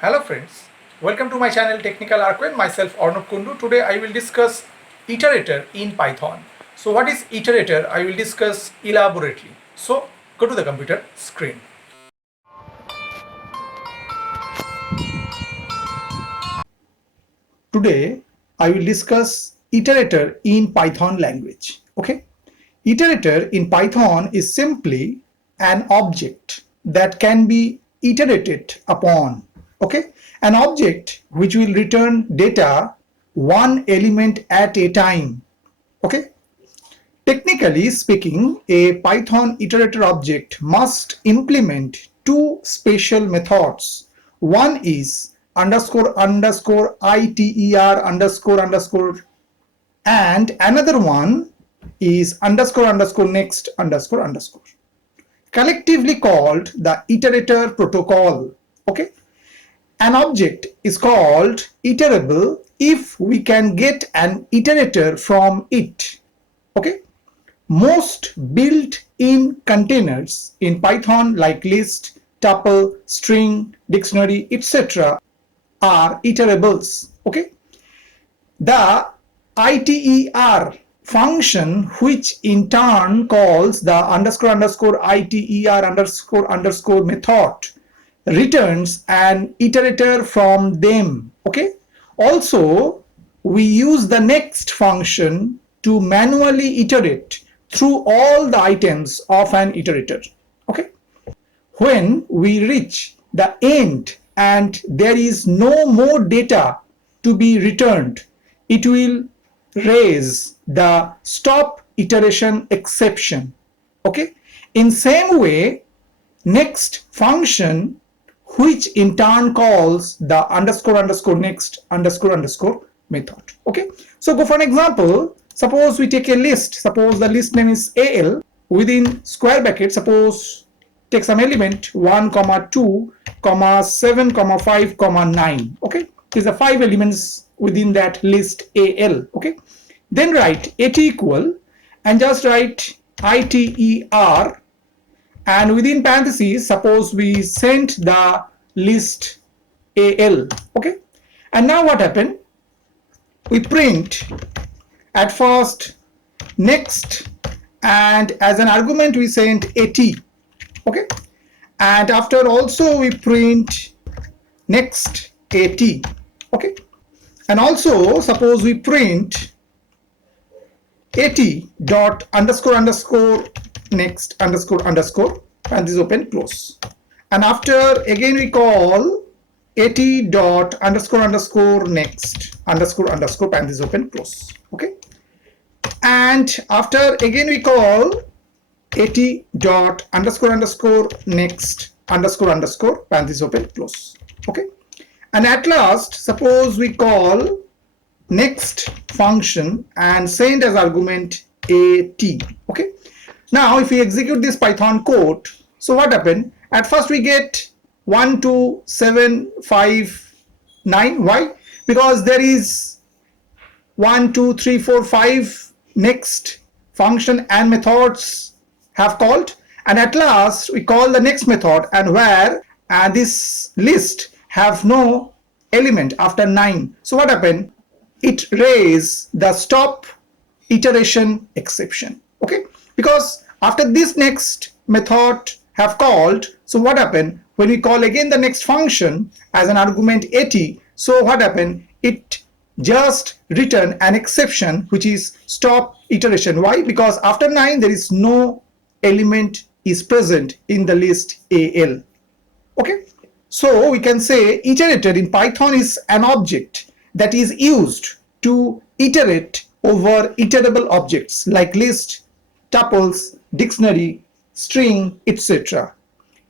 Hello friends, welcome to my channel Technical Arcane. Myself Arnab Kundu. Today I will discuss Iterator in Python. So what is Iterator? I will discuss elaborately. So go to the computer screen. Today I will discuss Iterator in Python language. Okay, Iterator in Python is simply an object that can be iterated upon. Okay, an object which will return data one element at a time. Okay, technically speaking, a Python iterator object must implement two special methods. One is underscore underscore iter underscore underscore, and another one is underscore underscore next underscore underscore, collectively called the iterator protocol. Okay, an object is called iterable if we can get an iterator from it. Okay, most built-in containers in Python like list, tuple, string, dictionary, etc. are iterables. Okay, the iter function, which in turn calls the underscore underscore iter underscore underscore method, returns an iterator from them. Okay, also we use the next function to manually iterate through all the items of an iterator. Okay, when we reach the end and there is no more data to be returned, it will raise the stop iteration exception. Okay, in same way, next function, which in turn calls the underscore underscore next underscore underscore method. Okay, so go for an example. Suppose we take a list. Suppose the list name is al. Within square bracket, suppose take some element 1 comma 2 comma 7 comma 5 comma 9. Okay, these are 5 elements within that list al. Okay, then write at equal and just write iter, and within parentheses suppose we sent the list al. Okay, and now what happened? We print at first next, and as an argument we sent at. Okay, and after also we print next at. Okay, and also suppose we print at dot underscore underscore next underscore underscore, and this open close, and after again we call at dot underscore underscore next underscore underscore, and this open close. Okay, and after again we call at dot underscore underscore next underscore underscore, parenthesis open close. Okay, and at last suppose we call next function and send as argument at. Okay, now if we execute this Python code, so what happened? At first we get 1 2 7 5 9. Why? Because there is 1 2 3 4 5 next function and methods have called, and at last we call the next method, and where this list have no element after 9. So what happened? It raise the stop iteration exception. Okay, because after this next method have called, so what happened? When we call again the next function as an argument at, so what happened? It just return an exception which is stop iteration. Why? Because after 9 there is no element is present in the list al. Okay, so we can say iterator in Python is an object that is used to iterate over iterable objects like list, tuples, dictionary, string, etc.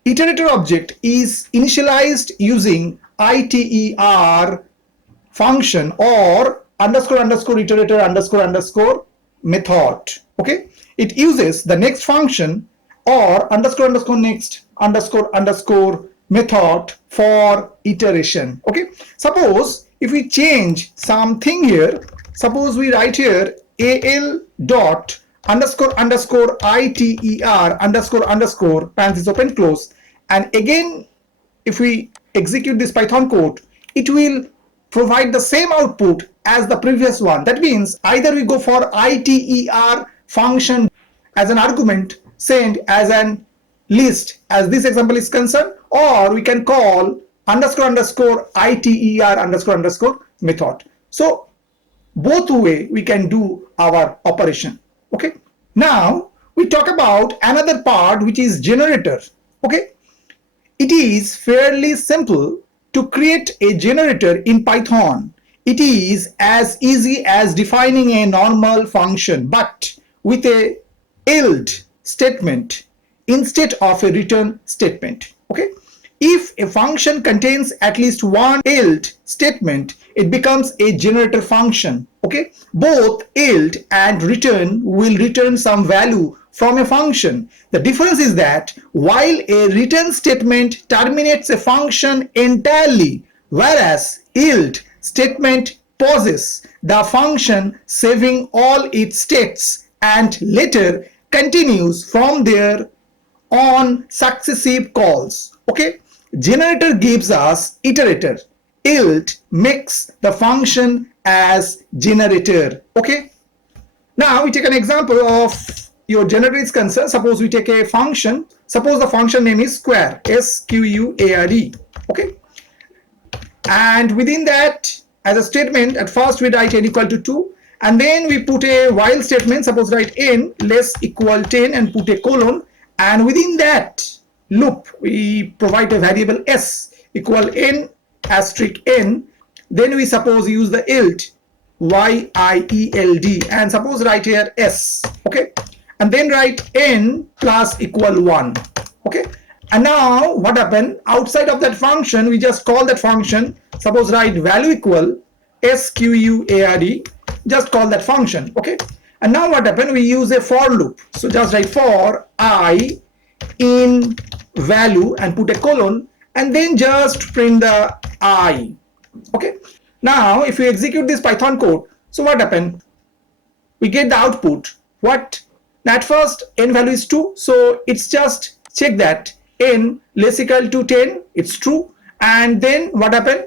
Iterator object is initialized using iter function or underscore underscore iterator underscore underscore method. Okay, it uses the next function or underscore underscore next underscore underscore method for iteration. Okay, suppose if we change something here, suppose we write here al dot underscore underscore iter underscore underscore, parenthesis open close, and again if we execute this Python code, it will provide the same output as the previous one. That means either we go for iter function as an argument sent as an list, as this example is concerned, or we can call underscore underscore iter underscore underscore method. So both way we can do our operation. Okay, now we talk about another part, which is generator. Okay, it is fairly simple to create a generator in Python. It is as easy as defining a normal function, but with a yield statement instead of a return statement. Okay, if a function contains at least one yield statement, it becomes a generator function. Okay, both yield and return will return some value from a function. The difference is that while a return statement terminates a function entirely, whereas yield statement pauses the function, saving all its states, and later continues from there on successive calls. Okay, generator gives us iterator. Yield makes the function as generator. Okay, now we take an example of your generator is concerned. Suppose we take a function. Suppose the function name is square, square. Okay, and within that, as a statement, at first we write n equal to 2, and then we put a while statement. Suppose write n less equal 10 and put a colon, and within that loop we provide a variable s equal n asterisk n. Then we suppose use the yield yield, and suppose write here s. Okay, and then write n plus equal 1. Okay, and now what happened, outside of that function we just call that function. Suppose write value equal square, just call that function. Okay, and now what happened, we use a for loop. So just write for I in value and put a colon, and then just print the I. Okay, now if we execute this Python code, so what happened, we get the output. What, at first n value is 2, so it's just check that n less equal to 10, it's true. And then what happened,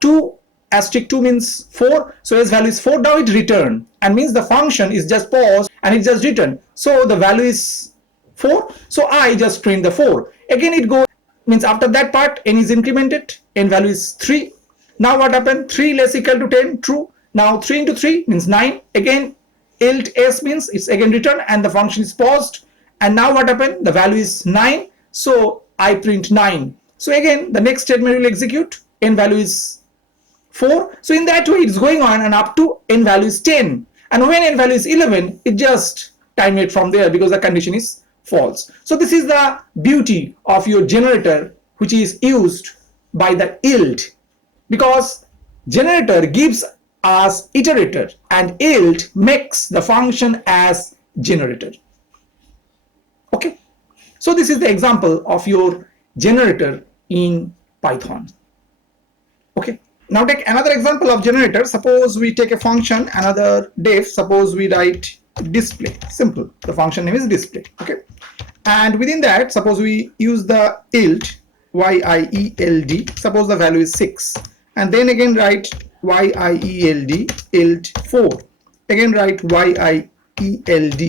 2 asterisk 2 means 4, so s value is 4. Now it returned, and means the function is just paused and it just returned, so the value is 4, so I just print the 4. Again it goes, means after that part n is incremented, n value is 3. Now what happened, 3 less equal to 10, true. Now 3 into 3 means 9. Again yield s means it's again returned and the function is paused. And now what happened, the value is 9, so I print 9. So again the next statement will execute, n value is 4. So in that way it's going on, and up to n value is 10. And when n value is 11, it just terminate from there because the condition is false. So this is the beauty of your generator, which is used by the yield, because generator gives us iterator and yield makes the function as generator. Okay, so this is the example of your generator in Python. Okay, now take another example of generator. Suppose we take a function, another def. Suppose we write display. Simple, the function name is display. Okay, and within that, suppose we use the yield yield. Suppose the value is 6, and then again write yield 4. Again write yield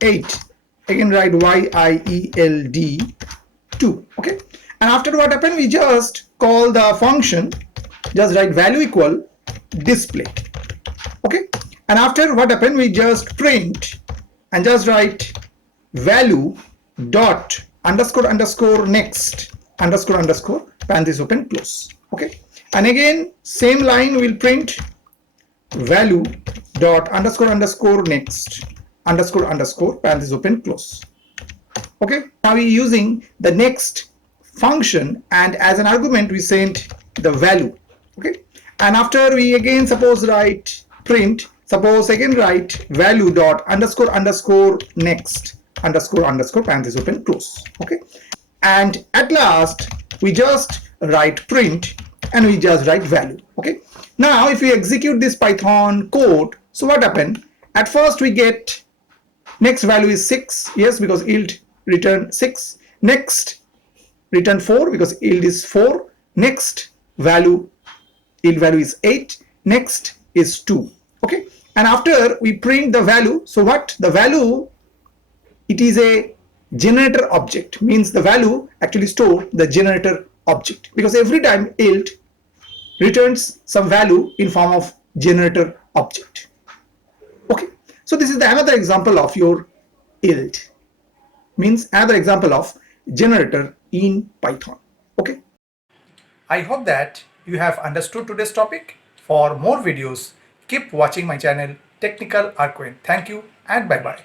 8. Again write yield 2. Okay, and after what happened, we just call the function, just write value equal display. Okay, and after what happened, we just print and just write value dot underscore underscore next underscore underscore parenthesis open close. Okay, and again same line will print value dot underscore underscore next underscore underscore parenthesis open close. Okay, now we're using the next function, and as an argument we send the value. Okay, and after we again suppose write print, suppose again write value dot underscore underscore next underscore underscore parenthesis open close. Okay, and at last we just write print and we just write value. Okay, now if we execute this Python code, so what happened, at first we get next value is 6, yes, because yield return 6. Next return 4 because yield is 4. Next value, yield value is 8. Next is 2. Okay, and after we print the value, so what the value, it is a generator object, means the value actually store the generator object, because every time yield returns some value in form of generator object. Okay, so this is another example of your yield, means another example of generator in Python. Okay, I hope that you have understood today's topic. For more videos, keep watching my channel Technical Arquin. Thank you and bye bye.